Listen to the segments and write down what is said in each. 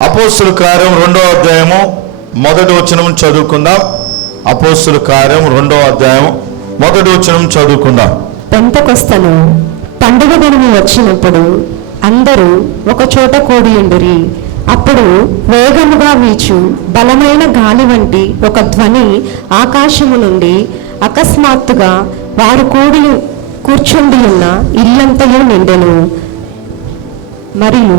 అపోస్తుల కార్యం 2వ అధ్యాయము 1వ వచనం చదువుకుందాం. అపోస్తుల కార్యం 2వ అధ్యాయం 1వ వచనం చదువుకుందాం. పెంతెకొస్తను పండుగ దినము వచ్చినప్పుడు అందరూ ఒక చోట కూడియుండిరి. అప్పుడు వేగముగా వీచు బలమైన గాలి వంటి ఒక ధ్వని ఆకాశము నుండి అకస్మాత్తుగా వారు కూర్చుండి ఉన్న ఇల్లంతయు నిండెను. మరియు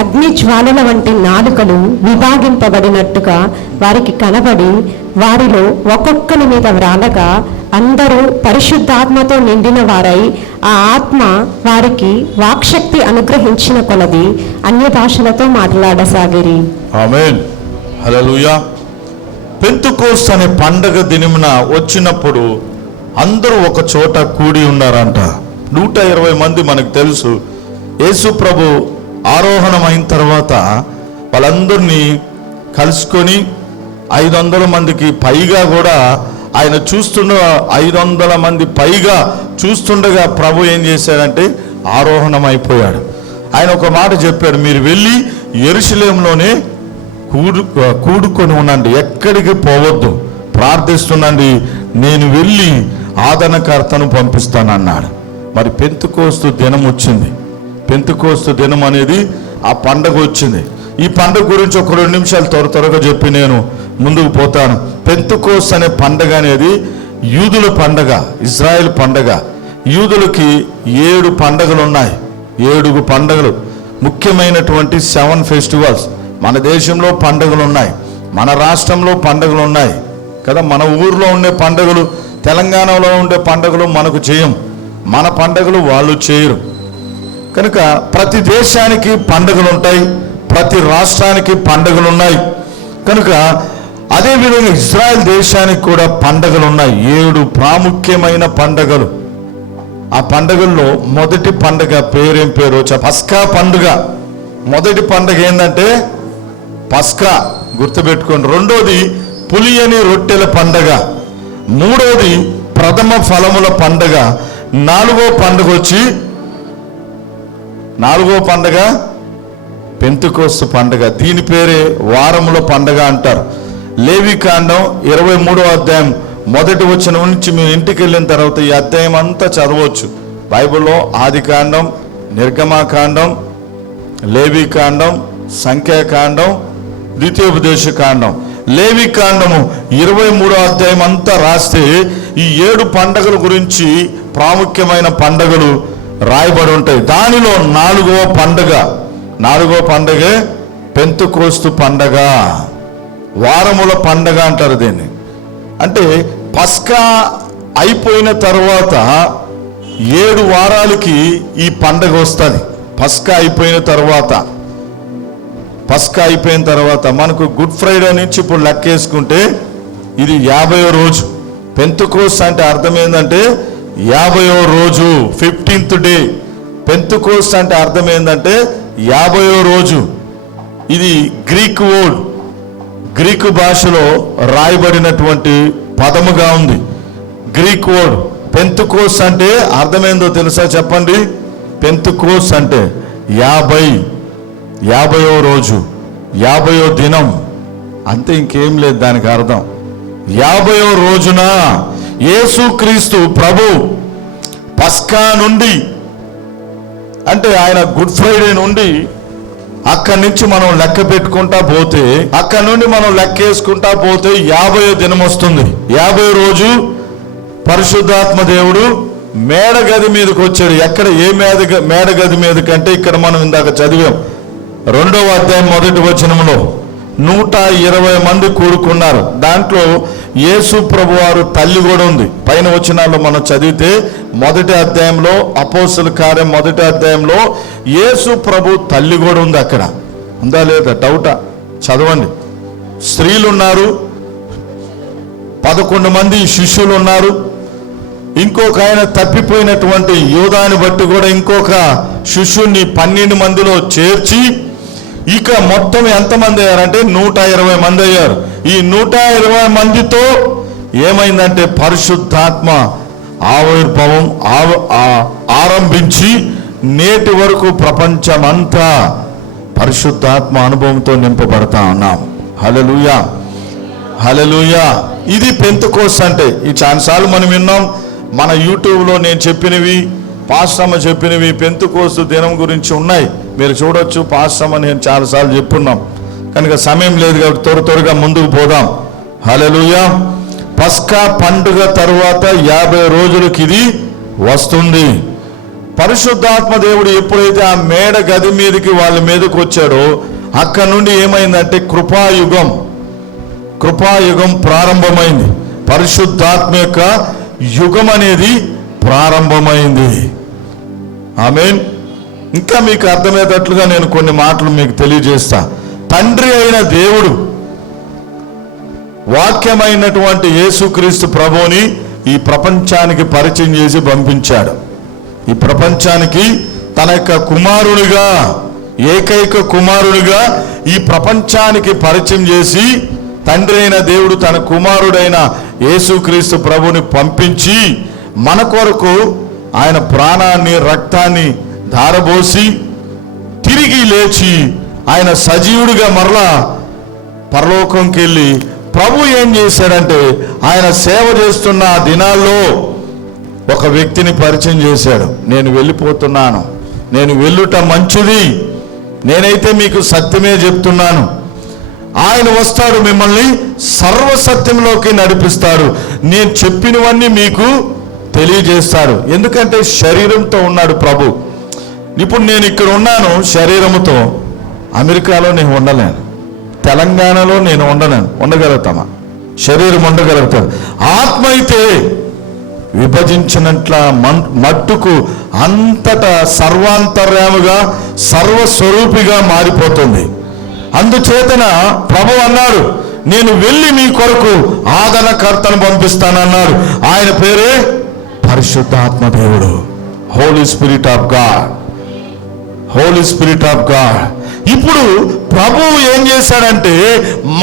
అగ్ని జ్వాలల వంటి నాలుకలు విభాగింపబడినట్టుగా వారికి కనబడి వారిలో ఒక్కొక్కరి మీద వ్రాలగా అందరూ పరిశుద్ధాత్మతో నిండిన వారై ఆ ఆత్మ వారికి వాక్శక్తి అనుగ్రహించిన కొలది అన్య భాషలతో మాట్లాడసాగిరి. ఆమేన్, హల్లెలూయా. పెంతెకోస్తు అనే పండగ దినమున వచ్చినప్పుడు అందరూ ఒక చోట కూడి ఉన్నారంట. 120 మంది మనకు తెలుసు. యేసు ప్రభు ఆరోహణం అయిన తర్వాత వాళ్ళందరినీ కలుసుకొని 500 మందికి పైగా కూడా ఆయన చూస్తుండగా 500 మంది పైగా చూస్తుండగా ప్రభు ఏం చేశాడంటే ఆరోహణం అయిపోయాడు. ఆయన ఒక మాట చెప్పాడు, మీరు వెళ్ళి యెరూషలేములోనే కూడుకొని ఉండండి, ఎక్కడికి పోవద్దు, ప్రార్థిస్తుండండి, నేను వెళ్ళి ఆదరణకర్తను పంపిస్తానన్నాడు. మరి పెంతెకోస్తు దినం వచ్చింది. పెంతెకోస్తు దినం అనేది ఆ పండగ వచ్చింది. ఈ పండుగ గురించి ఒక 2 నిమిషాలు త్వరగా చెప్పి నేను ముందుకు పోతాను. పెంతెకోస్తు అనే పండగ అనేది యూదుల పండగ, ఇజ్రాయెల్ పండగ. యూదులకి 7 పండగలు ఉన్నాయి. 7 పండగలు, ముఖ్యమైనటువంటి 7 ఫెస్టివల్స్. మన దేశంలో పండుగలు ఉన్నాయి, మన రాష్ట్రంలో పండుగలు ఉన్నాయి కదా. మన ఊర్లో ఉండే పండుగలు, తెలంగాణలో ఉండే పండుగలు మనకు చేయం, మన పండుగలు వాళ్ళు చేయరు. కనుక ప్రతి దేశానికి పండుగలు ఉంటాయి, ప్రతి రాష్ట్రానికి పండుగలు ఉన్నాయి. కనుక అదేవిధంగా ఇజ్రాయెల్ దేశానికి కూడా పండుగలు ఉన్నాయి. 7 ప్రాముఖ్యమైన పండుగలు. ఆ పండుగల్లో మొదటి పండుగ పేరేం పేరు? పస్కా పండుగ. మొదటి పండుగ ఏంటంటే పస్కా, గుర్తుపెట్టుకోండి. రెండోది పులియని రొట్టెల పండుగ. మూడోది ప్రథమ ఫలముల పండుగ. నాలుగో పండుగ పెంతెకోస్తు పండుగ. దీని పేరే వారముల పండుగ అంటారు. లేవికాండం 23వ అధ్యాయం 1వ వచనం నుంచి మీ ఇంటికి వెళ్ళిన తర్వాత ఈ అధ్యాయం అంతా చదవచ్చు. బైబిల్లో ఆదికాండం, నిర్గమాకాండం, లేవికాండం, సంఖ్యాకాండం, ద్వితీయోపదేశకాండం, లేవికాండము 23వ అధ్యాయం అంతా రాస్తే ఈ 7 పండుగల గురించి ప్రాముఖ్యమైన పండుగలు రాయబడి ఉంటాయి. దానిలో 4వ పండుగ పెంతెకోస్తు పండగ, వారముల పండగ అంటారు దీన్ని. అంటే పస్కా అయిపోయిన తర్వాత 7 వారాలకి ఈ పండగ వస్తుంది. పస్కా అయిపోయిన తర్వాత మనకు గుడ్ ఫ్రైడే నుంచి ఇప్పుడు లెక్కేసుకుంటే ఇది 50వ రోజు. పెంతెకోస్తు అంటే అర్థం ఏంటంటే 50వ రోజు, 15th డే. పెంతెకోస్తు అంటే అర్థం ఏంటంటే 50వ రోజు. ఇది గ్రీక్ వర్డ్, గ్రీకు భాషలో రాయబడినటువంటి పదముగా ఉంది. గ్రీక్ వర్డ్ పెంతెకోస్తు అంటే అర్థమేందో తెలుసా చెప్పండి? పెంతెకోస్తు అంటే 50వ రోజు, 50వ దినం, అంతే, ఇంకేం లేదు దానికి అర్థం. 50వ రోజున యేసుక్రీస్తు ప్రభు పస్కా నుండి, అంటే ఆయన గుడ్ ఫ్రైడే నుండి అక్కడి నుంచి మనం లెక్క పెట్టుకుంటా పోతే, అక్కడి నుండి మనం లెక్కేసుకుంటా పోతే 50వ దినం వస్తుంది. 50వ రోజు పరిశుద్ధాత్మ దేవుడు మేడగది మీదకి వచ్చాడు. ఎక్కడ? ఏ మేడగది మీద కంటే ఇక్కడ మనం ఇందాక చదివాం 2వ అధ్యాయం 1వ వచనంలో 120 మంది కూడుకున్నారు. దాంట్లో యేసు ప్రభు వారు తల్లి కూడా ఉంది. పైన వచనాల్లో మనం చదివితే 1వ అధ్యాయంలో, అపోస్తుల కార్యం 1వ అధ్యాయంలో యేసు ప్రభు తల్లి కూడా ఉంది. అక్కడ ఉందా లేదా డౌటా? చదవండి. స్త్రీలు ఉన్నారు, 11 మంది శిష్యులు ఉన్నారు. ఇంకొక ఆయన తప్పిపోయినటువంటి యూదాని బట్టి కూడా ఇంకొక శిష్యుని 12 మందిలో చేర్చి ఇక మొత్తం ఎంతమంది అయ్యారంటే 120 మంది అయ్యారు. ఈ 120 మందితో ఏమైందంటే పరిశుద్ధాత్మ ఆవిర్భావం ఆరంభించి నేటి వరకు ప్రపంచమంతా పరిశుద్ధాత్మ అనుభవంతో నింపబడతా ఉన్నాం. హల్లెలూయా, హల్లెలూయా. ఇది పెంతెకోస్తు అంటే. ఈ చాలాసార్లు మనం విన్నాం. మన యూట్యూబ్లో నేను చెప్పినవి, పాస్టమ్మ చెప్పినవి పెంతెకోస్తు దినం గురించి ఉన్నాయి, మీరు చూడొచ్చు. పాస్టమ్మ నేను చాలాసార్లు చెప్పున్నాం, కనుక సమయం లేదు కాబట్టి త్వరగా ముందుకు పోదాం. హల్లెలూయా. పస్కా పండుగ తరువాత 50 రోజులకి ఇది వస్తుంది. పరిశుద్ధాత్మ దేవుడు ఎప్పుడైతే ఆ మేడ గది మీదకి వాళ్ళ మీదకి వచ్చాడో అక్కడ నుండి ఏమైందంటే కృపాయుగం ప్రారంభమైంది. పరిశుద్ధాత్మ యొక్క యుగం అనేది ప్రారంభమైంది. ఆమేన్. ఇంకా మీకు అర్థమయ్యేటట్లుగా నేను కొన్ని మాటలు మీకు తెలియజేస్తా. తండ్రి అయిన దేవుడు వాక్యమైనటువంటి యేసుక్రీస్తు ప్రభువుని ఈ ప్రపంచానికి పరిచయం చేసి పంపించాడు. ఈ ప్రపంచానికి తన యొక్క కుమారునిగా, ఏకైక కుమారునిగా ఈ ప్రపంచానికి పరిచయం చేసి తండ్రి అయిన దేవుడు తన కుమారుడైన యేసుక్రీస్తు ప్రభువుని పంపించి మన కొరకు ఆయన ప్రాణాన్ని, రక్తాన్ని ధారబోసి తిరిగి లేచి ఆయన సజీవుడిగా మరలా పరలోకంకి వెళ్ళి ప్రభు ఏం చేశాడంటే ఆయన సేవ చేస్తున్న ఆ దినాల్లో ఒక వ్యక్తిని పరిచయం చేశాడు. నేను వెళ్ళిపోతున్నాను, నేను వెళ్ళుట మంచిది, నేనైతే మీకు సత్యమే చెప్తున్నాను. ఆయన వస్తాడు, మిమ్మల్ని సర్వసత్యంలోకి నడిపిస్తాడు, నేను చెప్పినవన్నీ మీకు తెలియజేస్తాడు. ఎందుకంటే శరీరంతో ఉన్నాడు ప్రభు. ఇప్పుడు నేను ఇక్కడ ఉన్నాను శరీరముతో, అమెరికాలో నేను ఉండలేను, తెలంగాణలో నేను ఉండగలుగుతామా? శరీరం ఉండగలుగుతాడు. ఆత్మ అయితే విభజించినట్ల మట్టుకు అంతటా సర్వాంతర్యాముగా, సర్వస్వరూపిగా మారిపోతుంది. అందుచేతన ప్రభు అన్నాడు, నేను వెళ్ళి మీ కొరకు ఆదరణకర్తను పంపిస్తానన్నాడు. ఆయన పేరే పరిశుద్ధాత్మ దేవుడు, holy spirit of God, holy spirit of God. ఇప్పుడు ప్రభువు ఏం చేశాడంటే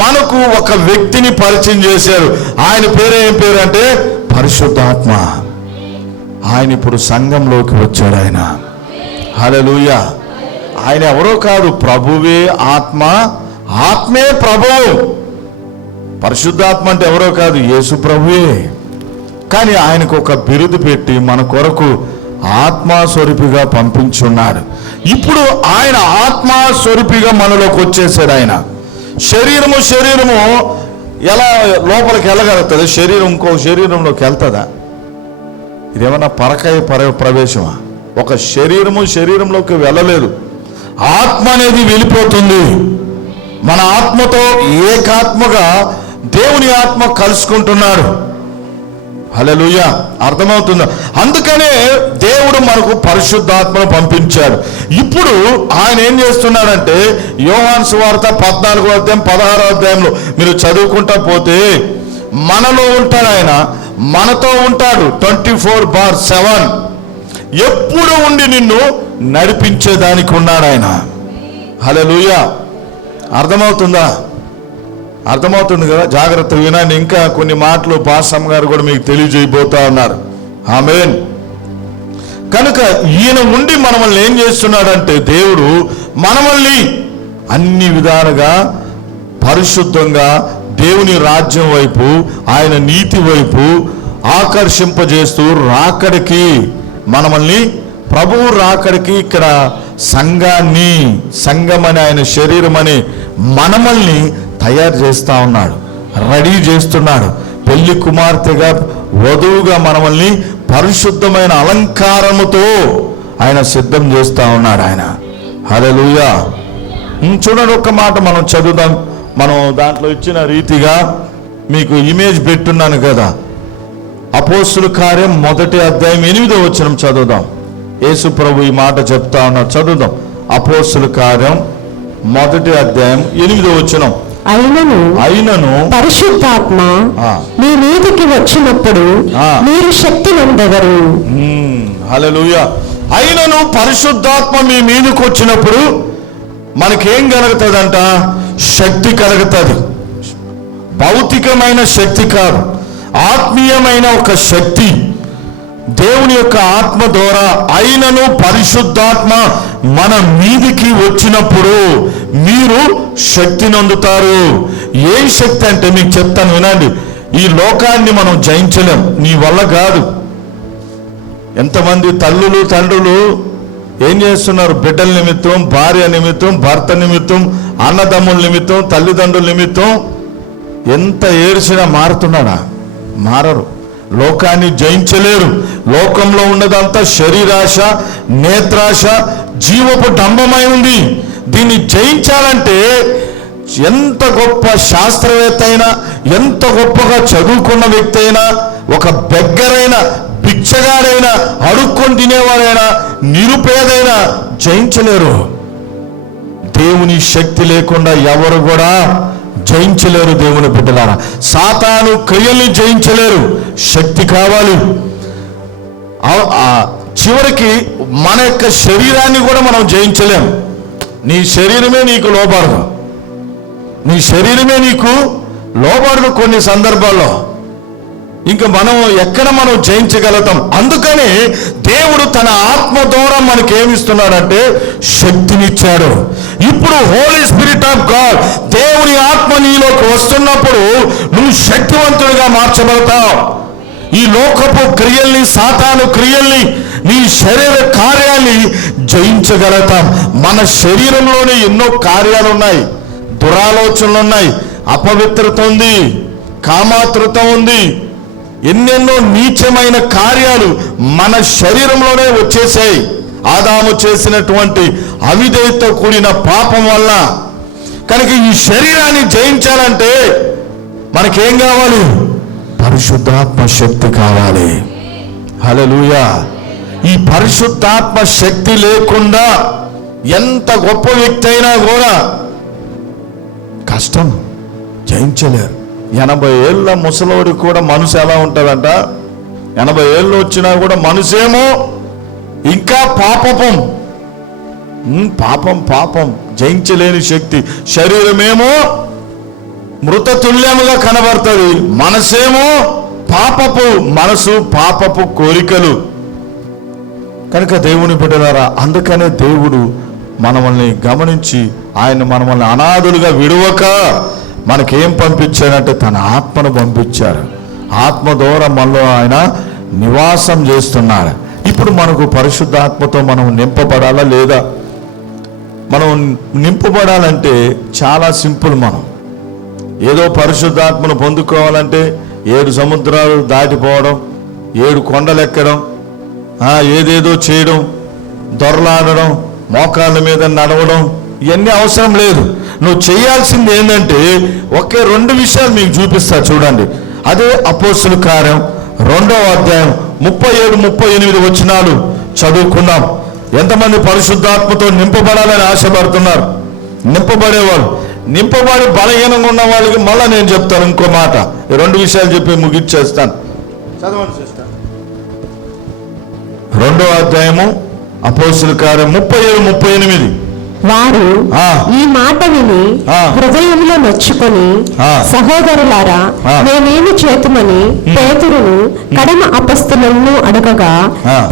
మనకు ఒక వ్యక్తిని పరిచయం చేశారు. ఆయన పేరు ఏం పేరు అంటే పరిశుద్ధాత్మ. ఆయన ఇప్పుడు సంఘంలోకి వచ్చాడు. ఆయన హల్లెలూయా. ఆయన ఎవరో కాదు, ప్రభువే ఆత్మ, ఆత్మే ప్రభువు. పరిశుద్ధాత్మ అంటే ఎవరో కాదు, యేసు ప్రభువే. కానీ ఆయనకు ఒక బిరుదు పెట్టి మన కొరకు ఆత్మస్వరూపిగా పంపించున్నాడు. ఇప్పుడు ఆయన ఆత్మస్వరూపిగా మనలోకి వచ్చేసాడు. ఆయన శరీరము ఎలా లోపలికి వెళ్ళగలుగుతుంది? శరీరం ఇంకో శరీరంలోకి వెళ్తుందా? ఇదేమన్నా పరకాయ ప్రవేశమా? ఒక శరీరంలోకి వెళ్ళలేదు. ఆత్మ అనేది వెళ్ళిపోతుంది. మన ఆత్మతో ఏకాత్మగా దేవుని ఆత్మ కలుసుకుంటున్నాడు. హల్లెలూయా. అర్థమవుతుందా? అందుకనే దేవుడు మనకు పరిశుద్ధాత్మను పంపించాడు. ఇప్పుడు ఆయన ఏం చేస్తున్నాడంటే యోహాను సువార్త 14వ అధ్యాయం 16వ అధ్యాయంలో మీరు చదువుకుంటా పోతే మనలో ఉంటాడు. ఆయన మనతో ఉంటాడు 24/7. ఎప్పుడు ఉండి నిన్ను నడిపించేదానికి ఉన్నాడు ఆయన. హల్లెలూయా. అర్థమవుతుందా? అర్థమవుతుంది కదా? జాగ్రత్త వినండి. ఇంకా కొన్ని మాటలు పాస్టమ్ గారు కూడా మీకు తెలియజేయబోతా ఉన్నారు. ఆమేన్. కనుక ఈయన ఉండి మనల్ని ఏం చేస్తున్నాడంటే దేవుడు మనల్ని అన్ని విధాలుగా పరిశుద్ధంగా దేవుని రాజ్యం వైపు, ఆయన నీతి వైపు ఆకర్షింపజేస్తూ రాకడికి, మనల్ని ప్రభువు రాకడికి ఇక్కడ సంఘాన్ని, సంఘమని ఆయన శరీరం అని మనల్ని తయారు చేస్తా ఉన్నాడు, రెడీ చేస్తున్నాడు. పెళ్లి కుమార్తెగా, వధువుగా మనల్ని పరిశుద్ధమైన అలంకారముతో ఆయన సిద్ధం చేస్తా ఉన్నాడు ఆయన. హల్లెలూయా. చూడండి, ఒక్క మాట మనం చదువుదాం. మనం దాంట్లో ఇచ్చిన రీతిగా మీకు ఇమేజ్ పెట్టున్నాను కదా. అపోస్తుల కార్యం 1వ అధ్యాయం 8వ వచనం చదువుదాం. యేసు ప్రభు ఈ మాట చెప్తా ఉన్నారు. చదువుదాం. అపోస్తుల కార్యం 1వ అధ్యాయం 8వ వచనం. అయినను పరిశుద్ధాత్మ మీ మీదికి వచ్చినప్పుడు మీరు శక్తి పొందెదరు. హల్లెలూయా. అయినను పరిశుద్ధాత్మ మీ మీదకి వచ్చినప్పుడు మనకేం కలుగుతుందంట? శక్తి కలుగుతుంది. భౌతికమైన శక్తి కాదు, ఆత్మీయమైన ఒక శక్తి. దేవుని యొక్క ఆత్మ ద్వారా అయినను పరిశుద్ధాత్మ మన మీదికి వచ్చినప్పుడు మీరు శక్తిని అందుతారు. ఏం శక్తి అంటే మీకు చెప్తాను వినండి. ఈ లోకాన్ని మనం జయించలేం, నీ వల్ల కాదు. ఎంతమంది తల్లులు తండ్రులు ఏం చేస్తున్నారు? బిడ్డల నిమిత్తం, భార్య నిమిత్తం, భర్త నిమిత్తం, అన్నదమ్ముల నిమిత్తం, తల్లిదండ్రుల నిమిత్తం ఎంత ఏడ్చినా మారుతున్నాడా? మారరు. లోకాన్ని జయించలేరు. లోకంలో ఉన్నదంతా శరీరాశ, నేత్రాశ, జీవపు డంబమై ఉంది. దీన్ని జయించాలంటే ఎంత గొప్ప శాస్త్రవేత్త అయినా, ఎంత గొప్పగా చదువుకున్న వ్యక్తి అయినా, ఒక బెగ్గరైనా, భిక్షగాడైనా, అడుక్కొని తినేవాడైనా, నిరుపేదైనా జయించలేరు. దేవుని శక్తి లేకుండా ఎవరు కూడా జయించలేరు. దేవుని బిడ్డలారా, సాతాను క్రియల్ని జయించలేరు. శక్తి కావాలి. చివరికి మన యొక్క శరీరాన్ని కూడా మనం జయించలేం. నీ శరీరమే నీకు లోబడదు. నీ శరీరమే నీకు లోబడదు కొన్ని సందర్భాల్లో. ఇంకా మనం ఎక్కడ మనం జయించగలుగుతాం? అందుకని దేవుడు తన ఆత్మ ద్వారా మనకి ఏమిస్తున్నాడంటే శక్తినిచ్చాడు. ఇప్పుడు హోలీ స్పిరిట్ ఆఫ్ గాడ్, దేవుని ఆత్మ నీలోకి వస్తున్నప్పుడు నువ్వు శక్తివంతుడిగా మార్చబడతావు. ఈ లోకపు క్రియల్ని, సాతాను క్రియల్ని, నీ శరీర కార్యాన్ని జయించగలుగుతాం. మన శరీరంలోనే ఎన్నో కార్యాలు ఉన్నాయి, దురాలోచనలు ఉన్నాయి, అపవిత్రత ఉంది, కామాతృత ఉంది, ఎన్నెన్నో నీచమైన కార్యాలు మన శరీరంలోనే వచ్చేసాయి. ఆదాము చేసినటువంటి అవిధేయతతో కూడిన పాపం వల్ల. కనుక ఈ శరీరాన్ని జయించాలంటే మనకేం కావాలి? పరిశుద్ధాత్మ శక్తి కావాలి. హల్లెలూయా. ఈ పరిశుద్ధాత్మ శక్తి లేకుండా ఎంత గొప్ప వ్యక్తి అయినా కూడా కష్టం, జయించలేరు. 80 ఏళ్ళ ముసలోడి కూడా మనసు ఎలా ఉంటుందంట? 80 ఏళ్ళు వచ్చినా కూడా మనసేమో ఇంకా పాపం జయించలేని శక్తి. శరీరమేమో మృతతుల్యముగా కనబడుతుంది, మనసేమో పాపపు కోరికలు. కనుక దేవుని బిడ్డలారా, అందుకనే దేవుడు మనల్ని గమనించి ఆయన మనల్ని అనాథులుగా విడువక మనకేం పంపించాడంటే తన ఆత్మను పంపించాడు. ఆత్మ ద్వారా మనలో ఆయన నివాసం చేస్తున్నాడు. ఇప్పుడు మనకు పరిశుద్ధాత్మతో మనం నింపబడాలా లేదా? మనం నింపబడాలంటే చాలా సింపుల్. మనం ఏదో పరిశుద్ధాత్మను పొందుకోవాలంటే 7 సముద్రాలు దాటిపోవడం, 7 కొండలు ఎక్కడం, ఏదేదో చేయడం, దొరలాడడం, మోకాళ్ళ మీద నడవడం, ఇవన్నీ అవసరం లేదు. నువ్వు చేయాల్సింది ఏంటంటే ఒకే 2 విషయాలు మీకు చూపిస్తా చూడండి. అదే అపోస్తలుల కార్యం 2వ అధ్యాయం 37-38 వచనాలు చదువుకున్నాం. ఎంతమంది పరిశుద్ధాత్మతో నింపబడాలని ఆశపడుతున్నారు? నింపబడేవాళ్ళు, నింపబడి బలహీనంగా ఉన్న వాళ్ళకి మళ్ళీ నేను చెప్తాను ఇంకో మాట. ఈ 2 విషయాలు చెప్పి ముగిచ్చేస్తాను. చదవండి సిస్టర్. 2వ అధ్యాయము అపోస్తలుల కార్యం 37-38. వారు ఈ మాట విని హృదయంలో నొచ్చుకొని, సహోదరులారా మేమేమి చేతుమని పేతురును కడమ అపస్తులను అడగగా,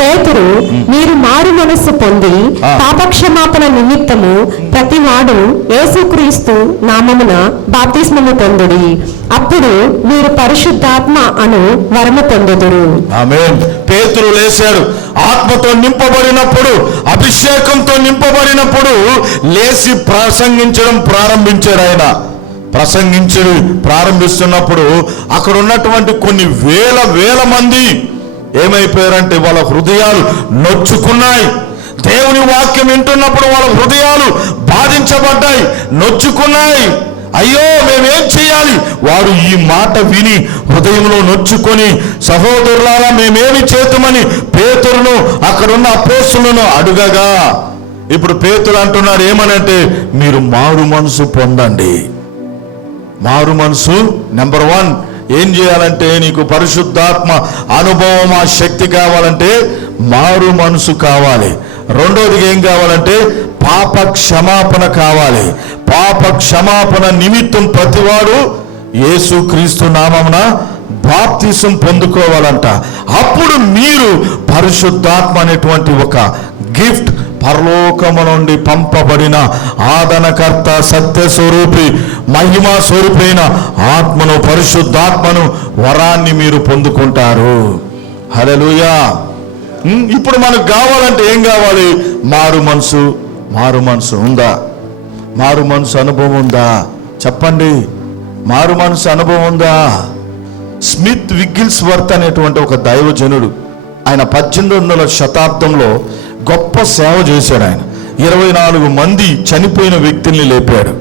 పేతురు, మీరు మారు మనస్సు పొంది పాపక్షమాపణ నిమిత్తము ప్రతివాడు యేసుక్రీస్తు నామమున బాప్తిస్మము పొందుడి, అప్పుడు మీరు పరిశుద్ధాత్మ అను వరము పొందుదురు. ఆమేన్. పేతురు లేచాడు. ఆత్మతో నింపబడినప్పుడు, అభిషేకంతో నింపబడినప్పుడు లేచి ప్రసంగించడం ప్రారంభించాడు. ఆయన ప్రారంభిస్తున్నప్పుడు అక్కడ ఉన్నటువంటి కొన్ని వేల మంది ఏమైపోయారంటే వాళ్ళ హృదయాలు నొచ్చుకున్నాయి. దేవుని వాక్యం వింటున్నప్పుడు వాళ్ళ హృదయాలు బాధించబడ్డాయి, నొచ్చుకున్నాయి. అయ్యో మేమేం చేయాలి? వారు ఈ మాట విని హృదయంలో నొచ్చుకొని, సహోదరులారా మేమేమి చేతుమని పేతురును అక్కడున్న అపోస్తలులను అడుగగా, ఇప్పుడు పేతురు అంటున్నాడు ఏమనంటే, మీరు మారు మనసు పొందండి. మారు మనసు నెంబర్ 1 ఏం చేయాలంటే, నీకు పరిశుద్ధాత్మ అనుభవం, ఆ శక్తి కావాలంటే మారు మనసు కావాలి. రెండోది ఏం కావాలంటే పాప క్షమాపణ కావాలి. పాప క్షమాపణ నిమిత్తం ప్రతివాడు యేసుక్రీస్తు నామమున బాప్తిసం పొందుకోవాలంట. అప్పుడు మీరు పరిశుద్ధాత్మ అనేటువంటి ఒక గిఫ్ట్, పరలోకము నుండి పంపబడిన ఆదరణకర్త, సత్యస్వరూపి, మహిమా స్వరూపైన ఆత్మను, పరిశుద్ధాత్మను, వరాన్ని మీరు పొందుకుంటారు. హల్లెలూయా. ఇప్పుడు మనకు కావాలంటే ఏం కావాలి? మారు మనసు ఉందా? మారు మనసు అనుభవం ఉందా? చెప్పండి, మారు మనసు అనుభవం ఉందా? స్మిత్ విగ్గిల్స్వర్త్ అనేటువంటి ఒక దైవజనుడు, ఆయన 18వ శతాబ్దంలో గొప్ప సేవ చేశాడు. ఆయన 24 మంది చనిపోయిన వ్యక్తుల్ని లేపాడు,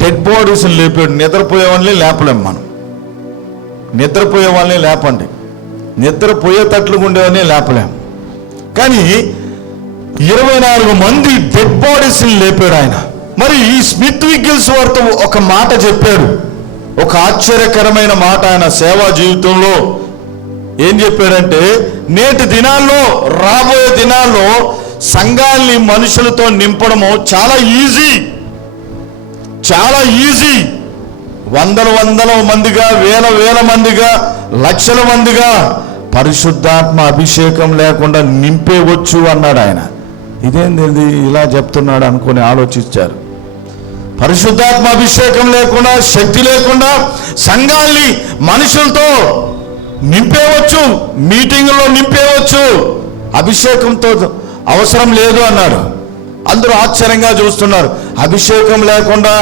డెడ్ బాడీస్ని లేపాడు. నిద్రపోయే వాళ్ళని లేపలేం మనం. నిద్రపోయే వాళ్ళని లేపండి, నిద్రపోయేటట్లు ఉండేవన్నీ లేపలేం. కానీ 24 మంది డెడ్ బాడీస్ని లేపాడు ఆయన. మరి ఈ స్మిత్ విగ్గిల్స్వర్త్ ఒక మాట చెప్పాడు, ఒక ఆశ్చర్యకరమైన మాట. ఆయన సేవా జీవితంలో ఏం చెప్పాడంటే, నేటి దినాల్లో, రాబోయే దినాల్లో సంఘాల్ని మనుషులతో నింపడము చాలా ఈజీ, చాలా ఈజీ. వందల మందిగా, వేల మందిగా, లక్షల మందిగా పరిశుద్ధాత్మ అభిషేకం లేకుండా నింపేవచ్చు అన్నాడు ఆయన. ఇదేంది ఇలా చెప్తున్నాడు అనుకుని ఆలోచించారు. పరిశుద్ధాత్మ అభిషేకం లేకుండా, శక్తి లేకుండా సంఘాల్ని మనుషులతో నింపేవచ్చు, మీటింగులో నింపేవచ్చు, అభిషేకంతో అవసరం లేదు అన్నాడు. అందరూ ఆశ్చర్యంగా చూస్తున్నారు. అభిషేకం లేకుండా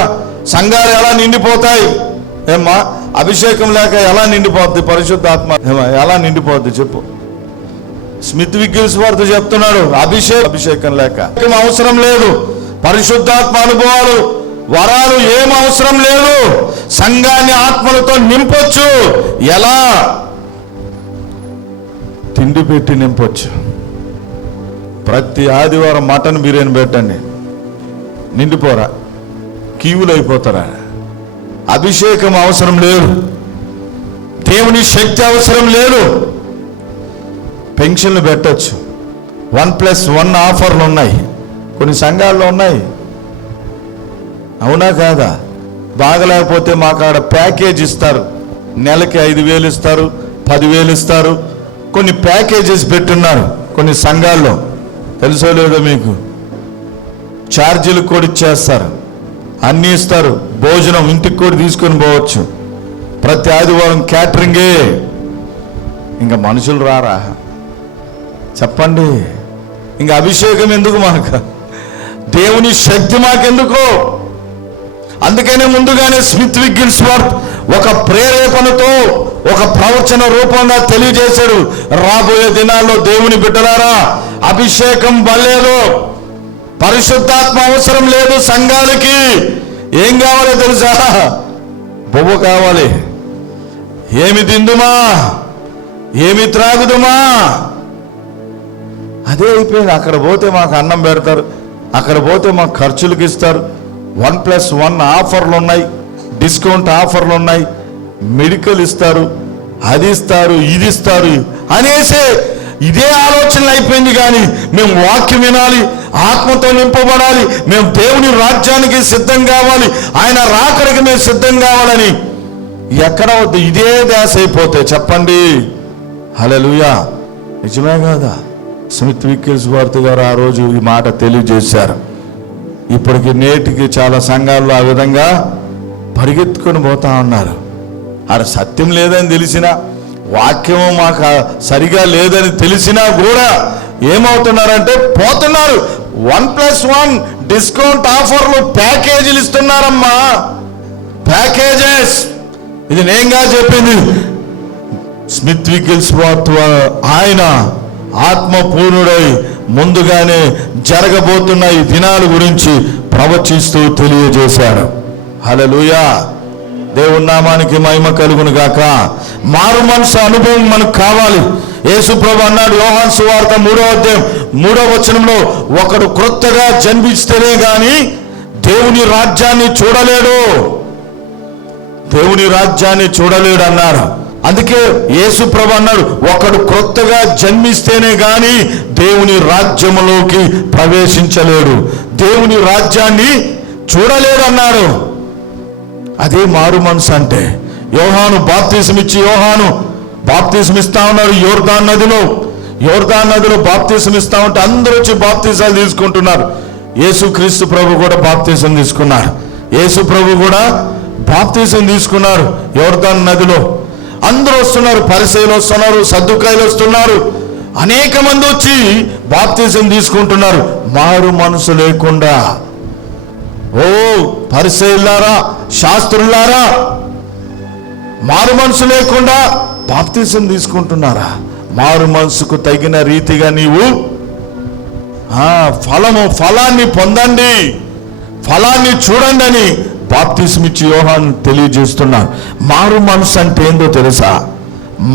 సంఘాలు ఎలా నిండిపోతాయి? ఏమ్మా, అభిషేకం లేక ఎలా నిండిపోద్ది? పరిశుద్ధాత్మ ఎలా నిండిపోద్ది చెప్పు. స్మిత్ విగ్గిల్స్వర్త్ చెప్తున్నాడు, అభిషేకం లేక అవసరం లేదు. పరిశుద్ధాత్మ అనుభవాలు, వరాలు ఏం అవసరం లేదు. సంఘాన్ని ఆత్మలతో నింపొచ్చు. ఎలా? తిండి పెట్టి నింపొచ్చు. ప్రతి ఆదివారం మటన్ బిర్యానీ పెట్టండి, నిండిపోరా? క్యూలు అయిపోతారా? అభిషేకం అవసరం లేదు, దేవుని శక్తి అవసరం లేదు. పెన్షన్లు పెట్టచ్చు, 1+1 ఆఫర్లు ఉన్నాయి, కొన్ని సంఘాల్లో ఉన్నాయి. అవునా కాదా? బాగలేకపోతే మాకు ఆడ ప్యాకేజ్ ఇస్తారు, నెలకి 5,000 ఇస్తారు, 10,000 ఇస్తారు. కొన్ని ప్యాకేజెస్ పెట్టున్నారు కొన్ని సంఘాల్లో, తెలుసో లేదో మీకు. ఛార్జీలు కూడా ఇచ్చేస్తారు, అన్నీ ఇస్తారు. భోజనం ఇంటికి కూడా తీసుకొని పోవచ్చు. ప్రతి ఆదివారం క్యాటరింగే. ఇంకా మనుషులు రారా చెప్పండి? ఇంకా అభిషేకం ఎందుకు మనకు? దేవుని శక్తి మాకెందుకు? అందుకనే ముందుగానే స్మిత్ విగ్గిల్స్వర్త్ ఒక ప్రేరేపణతో, ఒక ప్రవచన రూపంగా తెలియజేశాడు. రాబోయే దినాల్లో దేవుని బిడ్డలారా, అభిషేకం బలేదు, పరిశుద్ధాత్మ అవసరం లేదు సంఘాలకి. ఏం కావాలో తెలుసా? బొవ్వ కావాలి. ఏమి తిందుమా, ఏమి త్రాగుదుమా, అదే అయిపోయింది. అక్కడ పోతే మాకు అన్నం పెడతారు, అక్కడ పోతే మాకు ఖర్చులకు ఇస్తారు, 1+1 ఆఫర్లు ఉన్నాయి, డిస్కౌంట్ ఆఫర్లు ఉన్నాయి, మెడికల్ ఇస్తారు, అది ఇస్తారు, ఇది ఇస్తారు అనేసే ఇదే ఆలోచనలు అయిపోయింది. కానీ మేము వాక్యం వినాలి, ఆత్మతో నింపబడాలి, మేము దేవుని రాజ్యానికి సిద్ధం కావాలి, ఆయన రాకడికి మేము సిద్ధం కావాలని ఎక్కడ వద్దు ఇదే ధ్యాస అయిపోతే చెప్పండి. హల్లెలూయా. నిజమే కాదా? స్మిత్ విగ్గిల్స్వర్త్ గారు ఆ రోజు ఈ మాట తెలియజేశారు. ఇప్పటికి నేటికి చాలా సంఘాల్లో ఆ విధంగా పరిగెత్తుకొని పోతా ఉన్నారు. అది సత్యం లేదని తెలిసినా, వాక్యము మాకు సరిగా లేదని తెలిసినా కూడా ఏమవుతున్నారంటే పోతున్నారు. 1+1 డిస్కౌంట్ ఆఫర్లు, ప్యాకేజీలు ఇస్తున్నారమ్మా, ప్యాకేజెస్. ఇది నేనుగా చెప్పింది. స్మిత్ విగ్గిల్స్వర్త్ ఆయన ఆత్మపూర్ణుడై ముందుగానే జరగబోతున్న ఈ దినాల గురించి ప్రవచిస్తూ తెలియజేశాడు. హల్లెలూయా. దేవుని నామానికి మహిమ కలుగును గాక. మారు మనసు అనుభవం మనకు కావాలి. యేసు ప్రభు అన్నాడు యోహాను సువార్త 3వ అధ్యాయం 3వ వచనంలో, ఒకడు క్రొత్తగా జన్మిస్తేనే గాని దేవుని రాజ్యాన్ని చూడలేడు, దేవుని రాజ్యాన్ని చూడలేడు అన్నారు. అందుకే యేసు ప్రభు అన్నాడు, ఒకడు క్రొత్తగా జన్మిస్తేనే గాని దేవుని రాజ్యములోకి ప్రవేశించలేడు, దేవుని రాజ్యాన్ని చూడలేడు అన్నాడు. అదే మారు మనసు అంటే. యోహాను బాప్తిసం ఇచ్చి, యోహాను బాప్తిసం ఇస్తా ఉన్నాడు యోర్దాను నదిలో. యోర్దాను నదిలో బాప్తీసం ఇస్తా ఉంటే అందరూ వచ్చి బాప్తీసాలు తీసుకుంటున్నారు. యేసుక్రీస్తు ప్రభు కూడా బాప్తీసం తీసుకున్నారు. యేసు ప్రభు కూడా బాప్తీసం తీసుకున్నారు. యోర్దాను నదిలో అందరూ వస్తున్నారు. పరిసయ్యులు వస్తున్నారు, సద్దుకాయలు వస్తున్నారు, అనేక మంది వచ్చి బాప్తీసం తీసుకుంటున్నారు. మారు మనసు లేకుండా. ఓ పరిసయ్యులారా, శాస్త్రులారా, మారు మనసు లేకుండా బాప్తీసం తీసుకుంటున్నారా? మారు మనసుకు తగిన రీతిగా నీవు ఫలాన్ని పొందండి, ఫలాన్ని చూడండి అని బాప్తీసం ఇచ్చి యోహాను తెలియజేస్తున్నారు. మారు మనసు అంటే ఏందో తెలుసా?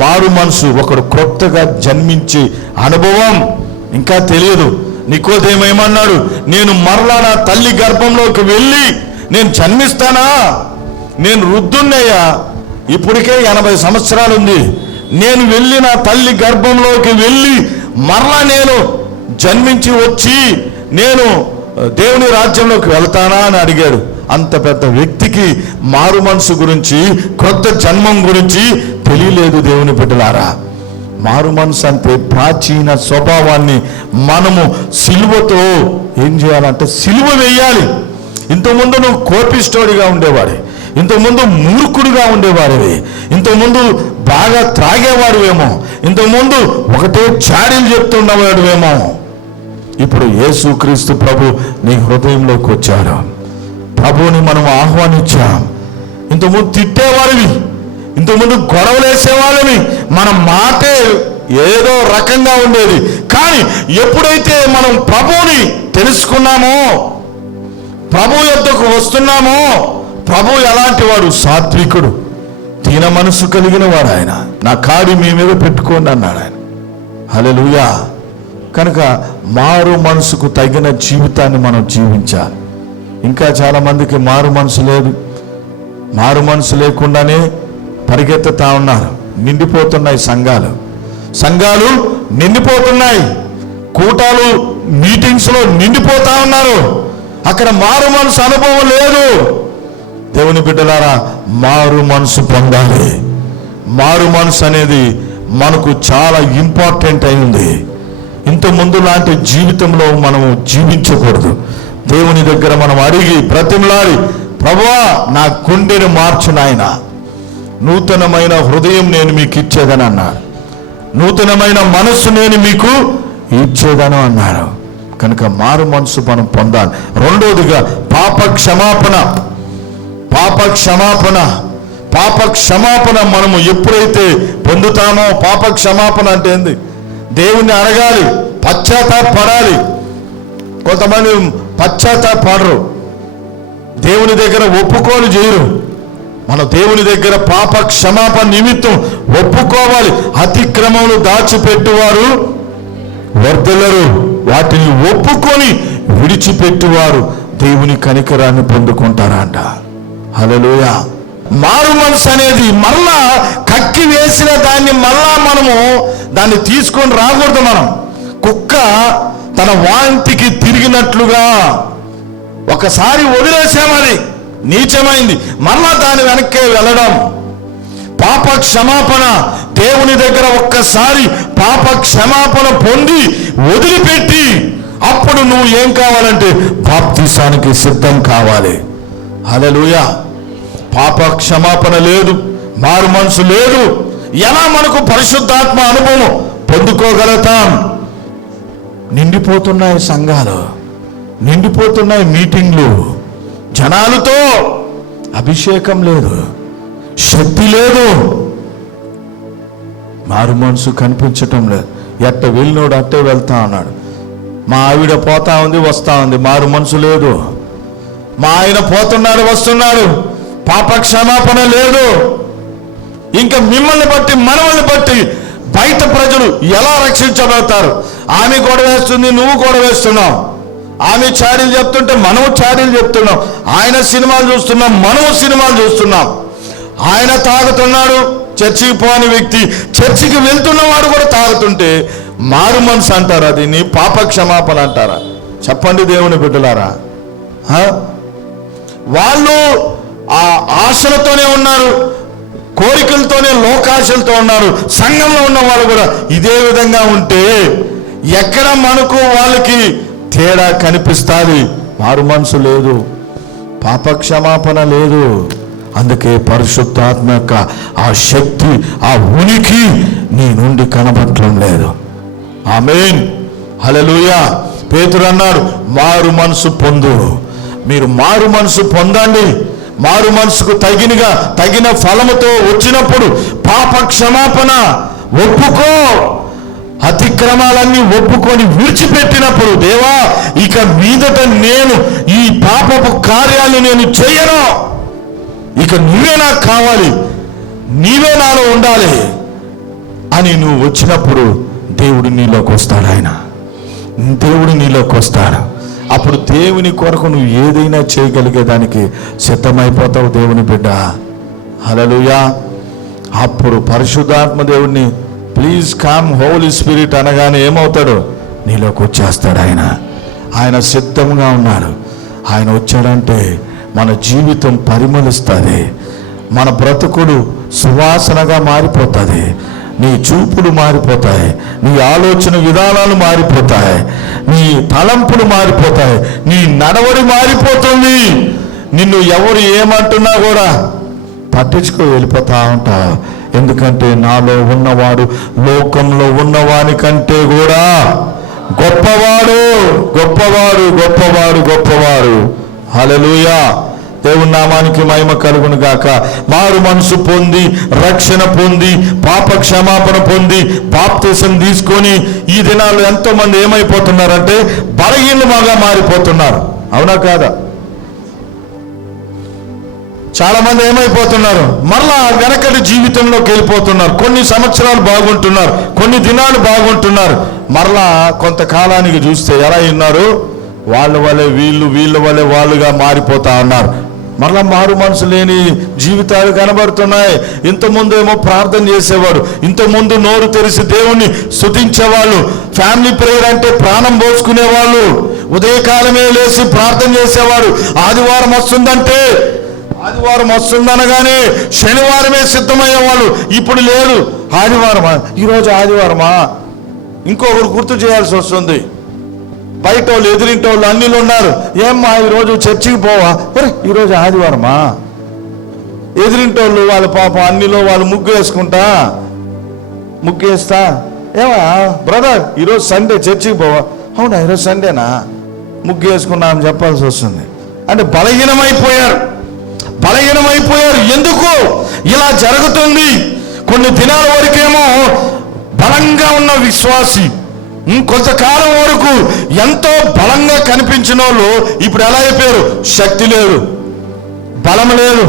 మారు మనసు ఒకడు క్రొత్తగా జన్మించి అనుభవం ఇంకా తెలియదు. నికోదేము ఏమన్నాడు? నేను మరలా నా తల్లి గర్భంలోకి వెళ్ళి నేను జన్మిస్తానా? నేను వృద్ధున్నయ్యా, ఇప్పటికే 80 సంవత్సరాలు ఉంది. నేను వెళ్ళి నా తల్లి గర్భంలోకి వెళ్ళి మరలా నేను జన్మించి వచ్చి నేను దేవుని రాజ్యంలోకి వెళ్తానా అని అడిగాడు. అంత పెద్ద వ్యక్తికి మారు మనసు గురించి, క్రొత్త జన్మం గురించి తెలియలేదు. దేవుని బిడ్డలారా, మారు మనసు అంటే ప్రాచీన స్వభావాన్ని మనము సిలువతో ఏం చేయాలంటే సిలువ వేయాలి. ఇంతకుముందు నువ్వు కోపిష్టోడిగా ఉండేవాడి, ఇంతకుముందు మూర్ఖుడిగా ఉండేవాడివి, ఇంతకుముందు బాగా త్రాగేవాడివేమో, ఇంతకుముందు ఒకటే చాడీలు చెప్తున్నవాడివేమో. ఇప్పుడు యేసుక్రీస్తు ప్రభు నీ హృదయంలోకి వచ్చాడు. ప్రభువుని మనం ఆహ్వానించాం. ఇంతకుముందు తిట్టేవాడివి, ఇంతకుముందు గొడవలు వేసేవాళ్ళని, మన మాటే ఏదో రకంగా ఉండేది. కానీ ఎప్పుడైతే మనం ప్రభువుని తెలుసుకున్నామో, ప్రభు యొద్దకు వస్తున్నామో, ప్రభు ఎలాంటి వాడు? సాత్వికుడు, దీన మనసు కలిగిన వాడు. ఆయన నా కాడి మీ మీద పెట్టుకోండి అన్నాడు ఆయన. హల్లెలూయా. కనుక మారు మనసుకు తగిన జీవితాన్ని మనం జీవించాలి. ఇంకా చాలా మందికి మారు మనసు లేదు. మారు మనసు లేకుండానే పరిగెత్తుతా ఉన్నారు. నిండిపోతున్నాయి సంఘాలు నిండిపోతున్నాయి. కూటాలు, మీటింగ్స్లో నిండిపోతా ఉన్నారు. అక్కడ మారు మనసు అనుభవం లేదు. దేవుని బిడ్డలారా, మారు మనసు పొందాలి. మారు మనసు అనేది మనకు చాలా ఇంపార్టెంట్ అయింది. ఇంత ముందు లాంటి జీవితంలో మనము జీవించకూడదు. దేవుని దగ్గర మనం అడిగి బ్రతిమలాడి, ప్రభువా నా గుండెను మార్చు నాయన, నూతనమైన హృదయం నేను మీకు ఇచ్చేదని అన్నాడు. నూతనమైన మనస్సు నేను మీకు ఇచ్చేదను అన్నాడు. కనుక మారు మనసు మనం పొందాలి. రెండోదిగా పాప క్షమాపణ మనము ఎప్పుడైతే పొందుతామో, పాప క్షమాపణ అంటే ఏంది? దేవుణ్ణి అడగాలి, పశ్చాత్తాపడాలి. కొంతమంది పశ్చాత్తాపడరు, దేవుని దగ్గర ఒప్పుకోలు చేయరు. మన దేవుని దగ్గర పాప క్షమాపణ నిమిత్తం ఒప్పుకోవాలి. అతిక్రమములు దాచిపెట్టువారు వర్ధిల్లరు, వాటిని ఒప్పుకొని విడిచిపెట్టువారు దేవుని కనికరాన్ని పొందుకుంటారంట. హల్లెలూయా. మారు మనసు అనేది మరలా కక్కి వేసిన దాన్ని మరలా మనము దాన్ని తీసుకొని రాకూడదు. మనం కుక్క తన వాంతికి తిరిగినట్లుగా ఒకసారి వదిలేసామని నీచమైంది, మరలా దాని వెనక్కే వెళ్ళడం. పాప క్షమాపణ, దేవుని దగ్గర ఒక్కసారి పాప క్షమాపణ పొంది వదిలిపెట్టి అప్పుడు నువ్వు ఏం కావాలంటే బాప్తీసానికి సిద్ధం కావాలి. హల్లెలూయా. పాప క్షమాపణ లేదు, మారు మనసు లేదు, ఎలా మనకు పరిశుద్ధాత్మ అనుభవం పొందుకోగలుగుతాం? నిండిపోతున్నాయి సంఘాలు, నిండిపోతున్నాయి మీటింగ్లు, జనాలతో అభిషేకం లేదు, శక్తి లేదు, మారు మనసు కనిపించటం లేదు. ఎట్ట వెళ్ళినోడు అట్టే వెళ్తా అన్నాడు. మా ఆవిడ పోతా ఉంది, వస్తా ఉంది, మారు మనసు లేదు. మా ఆయన పోతున్నాడు, వస్తున్నాడు, పాప క్షమాపణ లేదు. ఇంకా మిమ్మల్ని బట్టి, మనల్ని బట్టి బయట ప్రజలు ఎలా రక్షించబడతారు? ఆమె గొడవ వేస్తుంది, నువ్వు గొడవ వేస్తున్నావు. ఆమె చాడీలు చెప్తుంటే మనము చాడీలు చెప్తున్నాం. ఆయన సినిమాలు చూస్తున్నాం, మనము సినిమాలు చూస్తున్నాం. ఆయన తాగుతున్నాడు, చర్చికి పోని వ్యక్తి, చర్చికి వెళ్తున్నవాడు కూడా తాగుతుంటే మారు మనసు అంటారా? దీన్ని పాప క్షమాపణ అంటారా? చెప్పండి దేవుని బిడ్డలారా. వాళ్ళు ఆ ఆశలతోనే ఉన్నారు, కోరికలతోనే లోకాశలతో ఉన్నారు. సంఘంలో ఉన్న వాళ్ళు కూడా ఇదే విధంగా ఉంటే ఎక్కడ మనకు వాళ్ళకి తేడా కనిపిస్తుంది? మారు మనసు లేదు, పాప క్షమాపణ లేదు. అందుకే పరిశుద్ధాత్మ యొక్క ఆ శక్తి, ఆ ఉనికి నీ నుండి కనబడటం లేదు. ఆమేన్, హల్లెలూయా. పేతురు అన్నాడు, మారు మనసు పొందు. మీరు మారు మనసు పొందండి. మారు మనసుకు తగిన ఫలముతో వచ్చినప్పుడు పాప క్షమాపణ ఒప్పుకో, అతిక్రమాలన్నీ ఒప్పుకొని విడిచిపెట్టినప్పుడు, దేవా ఇక మీదట నేను ఈ పాపపు కార్యాలు నేను చేయను, ఇక నువ్వే నాకు కావాలి, నీవే నాలో ఉండాలి అని నువ్వు వచ్చినప్పుడు దేవుడు నీలోకి వస్తాడు. దేవుడు నీలోకి వస్తాడు. అప్పుడు దేవుని కొరకు నువ్వు ఏదైనా చేయగలిగేదానికి సిద్ధమైపోతావు దేవుని బిడ్డ. హల్లెలూయా. అప్పుడు పరిశుద్ధాత్మ దేవుడిని ప్లీజ్ కమ్ హోలీ స్పిరిట్ అనగానే ఏమవుతాడు? నీలోకి వచ్చేస్తాడు. ఆయన సిద్ధంగా ఉన్నాడు. ఆయన వచ్చాడంటే మన జీవితం పరిమళిస్తుంది, మన బ్రతుకుడు సువాసనగా మారిపోతుంది, నీ చూపులు మారిపోతాయి, నీ ఆలోచన విధానాలు మారిపోతాయి, నీ తలంపులు మారిపోతాయి, నీ నడవడి మారిపోతుంది. నిన్ను ఎవరు ఏమంటున్నా కూడా పట్టించుకో వెళ్ళిపోతా ఉంటావు. ఎందుకంటే నాలో ఉన్నవాడు లోకంలో ఉన్నవాని కంటే కూడా గొప్పవాడు, గొప్పవాడు, గొప్పవాడు, గొప్పవాడు. హల్లెలూయా. దేవుని నామానికి మహిమ కలుగును గాక. మారు మనసు పొంది, రక్షణ పొంది, పాప క్షమాపణ పొంది, బాప్తిసం తీసుకొని ఈ దినాల్లో ఎంతో మంది ఏమైపోతున్నారంటే బలహీనలుగా మారిపోతున్నారు. అవునా కాదా? చాలా మంది ఏమైపోతున్నారు? మరలా వెనకటి జీవితంలోకి వెళ్ళిపోతున్నారు. కొన్ని సంవత్సరాలు బాగుంటున్నారు, కొన్ని దినాలు బాగుంటున్నారు, మరలా కొంతకాలానికి చూస్తే ఎలా ఉన్నారు? వాళ్ళ వలె వీళ్ళు, వీళ్ళ వలె వాళ్ళుగా మారిపోతా ఉన్నారు. మరలా మారు మనసు లేని జీవితాలు కనబడుతున్నాయి. ఇంతకుముందు ఏమో ప్రార్థన చేసేవాడు, ఇంతకుముందు నోరు తెరిచి దేవుణ్ణి స్తుతించేవాళ్ళు, ఫ్యామిలీ ప్రేయర్ అంటే ప్రాణం పోసుకునేవాళ్ళు, ఉదయకాలమే లేచి ప్రార్థన చేసేవాడు. ఆదివారం వస్తుందంటే, ఆదివారం వస్తుందనగానే శనివారమే సిద్ధమయ్యేవాళ్ళు. ఇప్పుడు లేదు. ఆదివారమా? ఈరోజు ఆదివారమా? ఇంకొకరు గుర్తు చేయాల్సి వస్తుంది. బయట వాళ్ళు, ఎదిరింటి వాళ్ళు అన్నిలు ఉన్నారు. ఏమ్మా ఈరోజు చర్చికి పోవా? ఒరే ఈరోజు ఆదివారమా? ఎదిరింటి వాళ్ళు వాళ్ళ పాపం అన్నిలో వాళ్ళు ముగ్గు వేస్తా. ఏమా బ్రదర్ ఈరోజు సండే చర్చికి పోవా? అవునా ఈరోజు సండేనా? ముగ్గు వేసుకున్నా అని చెప్పాల్సి వస్తుంది. అంటే బలహీనమైపోయారు. ఎందుకు ఇలా జరుగుతుంది? కొన్ని దినాల వరకేమో బలంగా ఉన్న విశ్వాసి, కొంతకాలం వరకు ఎంతో బలంగా కనిపించిన వాళ్ళు ఇప్పుడు ఎలా అయిపోయారు? శక్తి లేదు, బలం లేదు.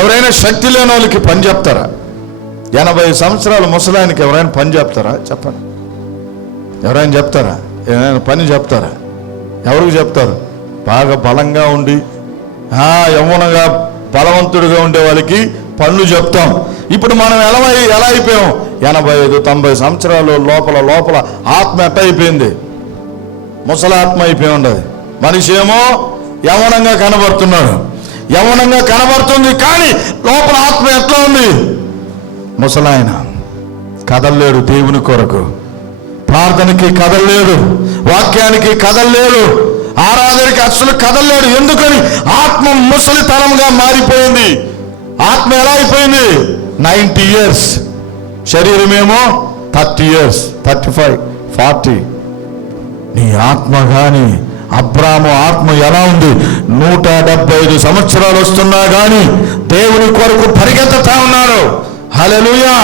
ఎవరైనా శక్తి లేని వాళ్ళకి పని చెప్తారా? 80 సంవత్సరాల ముసలాయనికి ఎవరైనా పని చెప్తారా? చెప్పండి. ఎవరైనా చెప్తారా? ఏమైనా పని చెప్తారా? ఎవరికి చెప్తారు? బాగా బలంగా ఉండి యవ్వనంగా బలవంతుడిగా ఉండే వాళ్ళకి పనులు చెప్తాం. ఇప్పుడు మనం ఎలా అయిపోయాం? 85-90 సంవత్సరాలు లోపల ఆత్మ ఎట్ట అయిపోయింది? ముసలాత్మ అయిపోయి ఉండదు. మనిషి ఏమో యవ్వనంగా కనబడుతుంది, కానీ లోపల ఆత్మ ఎట్లా ఉంది? ముసలాయన కదలలేడు. దేవుని కొరకు ప్రార్థనకి కదలలేడు, వాక్యానికి కదలలేడు, ఆరాధనకి అసలు కదలలేడు. ఎందుకని? ఆత్మ ముసలితనంగా మారిపోయింది. ఆత్మ ఎలా అయిపోయింది? 90 years, శరీరమేమో 30 years, 35, 40. నీ ఆత్మ గాని, అబ్రాము ఆత్మ ఎలా ఉంది? 175 సంవత్సరాలు వస్తున్నా గాని దేవుని కొరకు పరిగెత్తుతా ఉన్నాడు. హల్లెలూయా.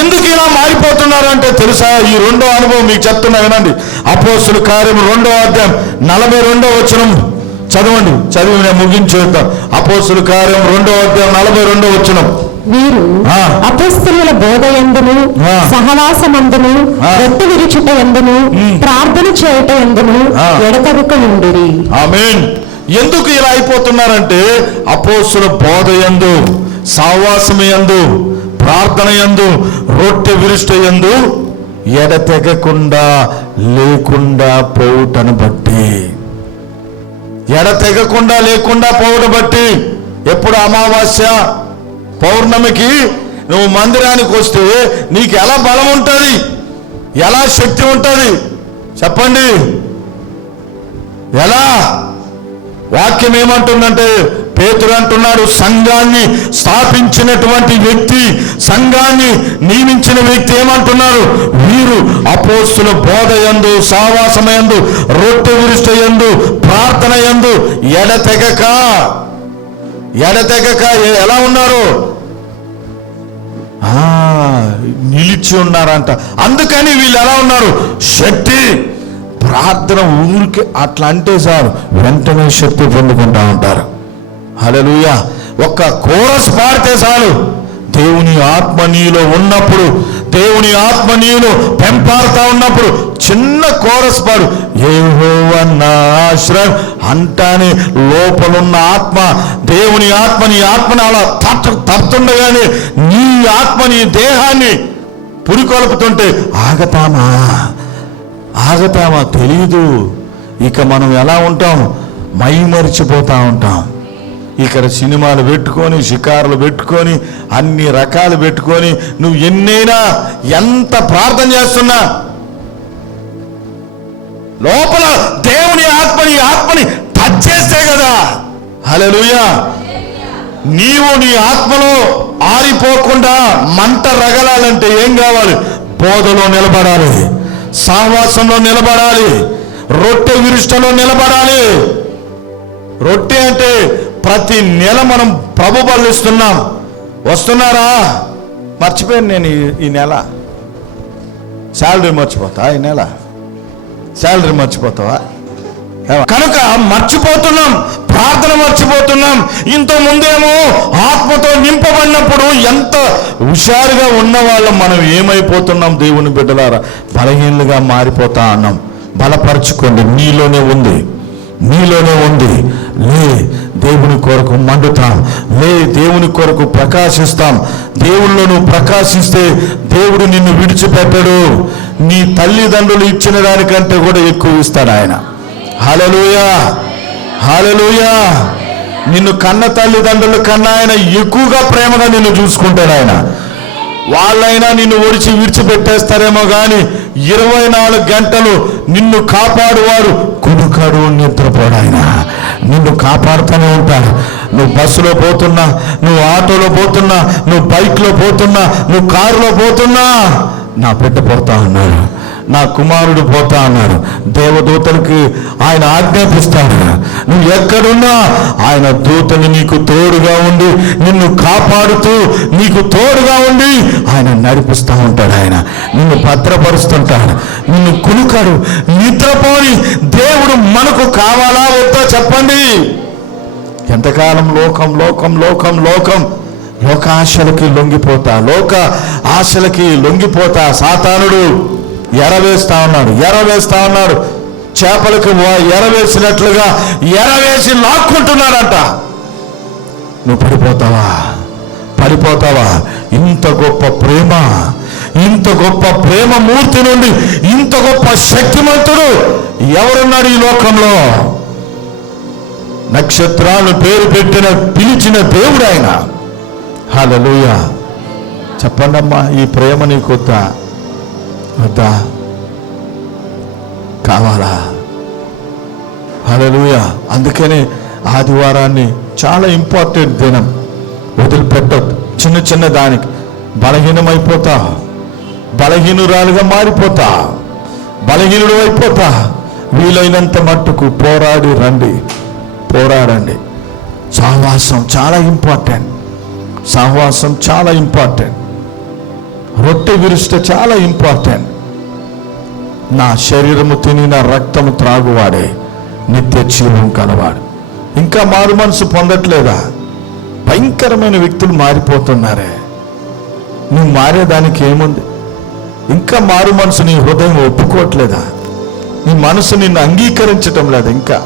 ఎందుకు ఇలా మారిపోతున్నారు అంటే తెలుసా? ఈ రెండో అనుభవం మీకు చెప్తున్నా వినండి. అపోస్తుల కార్యం 2వ అధ్యాయం 42వ వచనం చదవండి. చదివి నేను ముగించేద్దాం. అపోస్తుల కార్యం 2వ అధ్యాయం 42వ వచనం. వీరు అపోస్తలుల బోధ యందును, సహవాసమందును, రొట్టె విరుచుట యందును, ప్రార్థన చేయుట యందును ఎడతెగక ఉండిరి. ఆమేన్. ఎందుకు ఇలా అయిపోతున్నారంటే అపోస్తలుల బోధ యందు, సహవాసమయందు, ప్రార్థన యందు, రొట్టె విరుచుట యందు ఎడతెగకుండా లేకుండా పోవుటను బట్టి. ఎడతెగకుండా లేకుండా పోవుట బట్టి. ఎప్పుడు అమావాస్య పౌర్ణమికి నువ్వు మందిరానికి వస్తే నీకు ఎలా బలం ఉంటుంది, ఎలా శక్తి ఉంటుంది చెప్పండి? ఎలా? వాక్యం ఏమంటుందంటే, పేతురు అంటున్నాడు, సంఘాన్ని స్థాపించినటువంటి వ్యక్తి, సంఘాన్ని నియమించిన వ్యక్తి ఏమంటున్నారు? వీరు అపోస్తుల బోధ యందు, సహవాసమయందు, రొట్టె విరుష్ట యందు, ప్రార్థన యందు ఎడతెగక ఎలా ఉన్నారు? నిలిచి ఉన్నారంట. అందుకని వీళ్ళు ఎలా ఉన్నారు? శక్తి. ప్రార్థన ఊరికి అట్లా అంటే సార్ వెంటనే శక్తి పొందుకుంటా ఉంటారు. హల్లెలూయా. ఒక్క కోరస్ పాడితే చాలు, దేవుని ఆత్మ నీలో ఉన్నప్పుడు, దేవుని ఆత్మ నీలో పెంపారుతా ఉన్నప్పుడు చిన్న కోరస్ పాడు, యెహోవా నా ఆశ్రయం అంటానే లోపలున్న ఆత్మ, దేవుని ఆత్మ నీ ఆత్మని అలా తప్పుతుండగానే నీ ఆత్మ నీ దేహాన్ని పురికొల్పుతుంటే ఆగతామా తెలియదు. ఇక మనం ఎలా ఉంటాం? మైమరిచిపోతా ఉంటాం. ఇక్కడ సినిమాలు పెట్టుకొని, షికారులు పెట్టుకొని, అన్ని రకాలు పెట్టుకొని, నువ్వు ఎన్నైనా ఎంత ప్రార్థన చేస్తున్నా లోపల దేవుని ఆత్మని టచ్ చేస్తే కదా. హల్లెలూయా. నీవు నీ ఆత్మలో ఆరిపోకుండా మంట రగలాలంటే ఏం కావాలి? బోధలో నిలబడాలి, సహవాసంలో నిలబడాలి, రొట్టె విరుష్టలో నిలబడాలి. రొట్టె అంటే ప్రతి నెల మనం ప్రభు బలు ఇస్తున్నాం. వస్తున్నారా? మర్చిపోయాను నేను ఈ నెల శాలరీ మర్చిపోతా, ఈ నెల శాలరీ మర్చిపోతావా? కనుక మర్చిపోతున్నాం, ప్రార్థన మర్చిపోతున్నాం. ఇంత ముందేమో ఆత్మతో నింపబడినప్పుడు ఎంత హుషారుగా ఉన్న వాళ్ళం మనం ఏమైపోతున్నాం? దేవుని బిడ్డలారా, బలహీనులుగా మారిపోతా అన్నాం. బలపరచుకోండి, నీలోనే ఉంది. లే దేవుని కొరకు మండుతాం, లే దేవుని కొరకు ప్రకాశిస్తాం. దేవుళ్ళో నువ్వు ప్రకాశిస్తే దేవుడు నిన్ను విడిచిపెట్టడు. నీ తల్లిదండ్రులు ఇచ్చిన దానికంటే కూడా ఎక్కువ ఇస్తాడు ఆయన. హల్లెలూయా, హల్లెలూయా. నిన్ను కన్న తల్లిదండ్రుల కన్నా ఆయన ఎక్కువగా ప్రేమగా నిన్ను చూసుకుంటాడు ఆయన. వాళ్ళైనా నిన్ను విడిచిపెట్టేస్తారేమో కానీ 24 గంటలు నిన్ను కాపాడువాడు కునుకడు, నిద్రపోడు. ఆయన నిన్ను కాపాడుతూనే ఉంటాడు. నువ్వు బస్సులో పోతున్నా, నువ్వు ఆటోలో పోతున్నా, నువ్వు బైక్లో పోతున్నా, నువ్వు కారులో పోతున్నా, నా బిడ్డ పోతా ఉన్నాడు, నా కుమారుడు పోతా అన్నాడు. దేవదూతలకి ఆయన ఆజ్ఞాపిస్తాడు. నువ్వు ఎక్కడున్నా ఆయన దూతని నీకు తోడుగా ఉండి, నిన్ను కాపాడుతూ నీకు తోడుగా ఉండి ఆయన నడిపిస్తూ ఉంటాడు. ఆయన నిన్ను భద్రపరుస్తుంటాడు, నిన్ను కునుకాడు, నిద్రపోని దేవుడు మనకు కావాలా వద్దా చెప్పండి? ఎంతకాలం లోక ఆశలకి లొంగిపోతా సాతానుడు ఎరవేస్తా ఉన్నాడు. చేపలకు ఎరవేసినట్లుగా ఎరవేసి లాక్కుంటున్నాడంట. నువ్వు పడిపోతావా? ఇంత గొప్ప ప్రేమ మూర్తి నుండి ఇంత గొప్ప శక్తిమంతుడు ఎవరున్నాడు ఈ లోకంలో? నక్షత్రాలు పేరు పిలిచిన దేవుడు ఆయన. హల్లెలూయా. చెప్పండమ్మా, ఈ ప్రేమ నీకు వద్దా? కావాలా? హల్లెలూయా. అందుకనే ఆదివారాన్ని చాలా ఇంపార్టెంట్ దినం. వదిలిపెట్టొద్దు. చిన్న దానికి బలహీనమైపోతా, బలహీనురాలుగా మారిపోతా, బలహీనుడు అయిపోతా. వీలైనంత మట్టుకు పోరాడండి. సహవాసం చాలా ఇంపార్టెంట్. రొట్టె విరుష్ట చాలా ఇంపార్టెంట్. నా శరీరము తిని నా రక్తము త్రాగువాడే నిత్య జీవం కలవాడు. ఇంకా మారు మనసు పొందట్లేదా? భయంకరమైన వ్యక్తులు మారిపోతున్నారే. నువ్వు మారేదానికి ఏముంది? ఇంకా మారు మనసు నీ హృదయం ఒప్పుకోవట్లేదా? నీ మనసు నిన్ను అంగీకరించటం లేదు. ఇంకా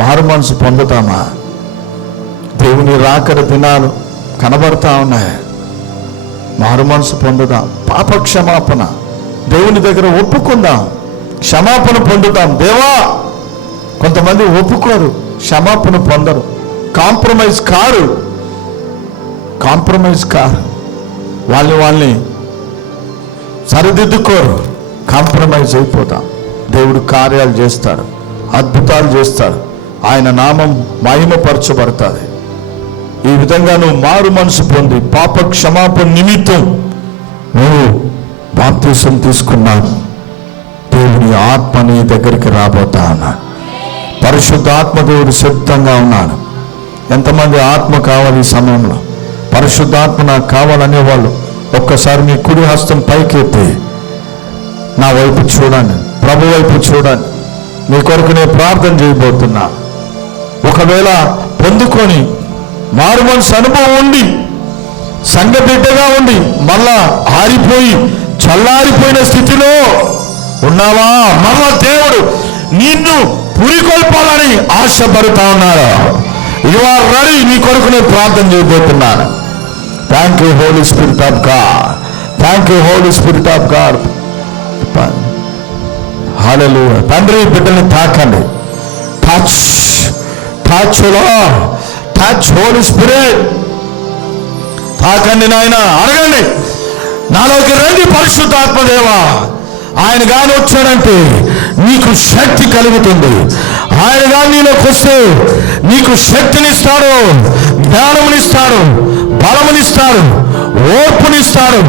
మారు మనసు పొందుతామా? దేవుని రాకడ దినాలు కనబడతా ఉన్నాయి. మారు మనసు పొందుదాం. పాప క్షమాపణ దేవుని దగ్గర ఒప్పుకుందాం, క్షమాపణ పొందుతాం. దేవా, కొంతమంది ఒప్పుకోరు, క్షమాపణ పొందరు, కాంప్రమైజ్ కారు. కాంప్రమైజ్ కారు, వాళ్ళని సరిదిద్దుకోరు, కాంప్రమైజ్ అయిపోతాం. దేవుడు కార్యాలు చేస్తాడు, అద్భుతాలు చేస్తాడు, ఆయన నామం మహిమపరచబడతాది. ఈ విధంగా నువ్వు మారు మనసు పొంది పాప క్షమాపణ నిమిత్తం నువ్వు బాప్తిసం తీసుకున్నావు. దేవుని ఆత్మ నీ దగ్గరికి రాబోతా ఉన్నాడు. పరిశుద్ధ ఆత్మ దేవుడు సిద్ధంగా ఉన్నాడు. ఎంతమంది ఆత్మ కావాలి ఈ సమయంలో? పరిశుద్ధాత్మ నాకు కావాలనే వాళ్ళు ఒక్కసారి మీ కుడి హస్తం పైకెత్తి నా వైపు చూడండి, ప్రభు వైపు చూడండి. మీ కొరకు నేను ప్రార్థన చేయబోతున్నా. ఒకవేళ పొందుకొని మారు మనసు అనుభవం ఉండి సంఘ బిడ్డగా ఉండి మళ్ళా ఆరిపోయి చల్లారిపోయిన స్థితిలో ఉన్నావా? మళ్ళా దేవుడు నిన్ను పురికొల్పాలని ఆశపడుతా ఉన్నాడు. You are ready. నీ కొరకు నేను ప్రార్థన చేయబోతున్నాను. Thank you holy spirit of God. Thank you holy spirit of God. Hallelujah. తండ్రి, బిడ్డల్ని తాకండి. Touch touch Lord, touch holy spirit. తాకండి నాయన. అడగండి, నాలోకి రండి పరిశుద్ధాత్మ దేవా. ఆయన గాని వచ్చాడంటే నీకు శక్తి కలుగుతుంది. ఆయన గాని నీలోకి వస్తే నీకు శక్తినిస్తాడు, జ్ఞానమునిస్తాడు, బలమునిస్తాడు, ఓర్పునిస్తాడు.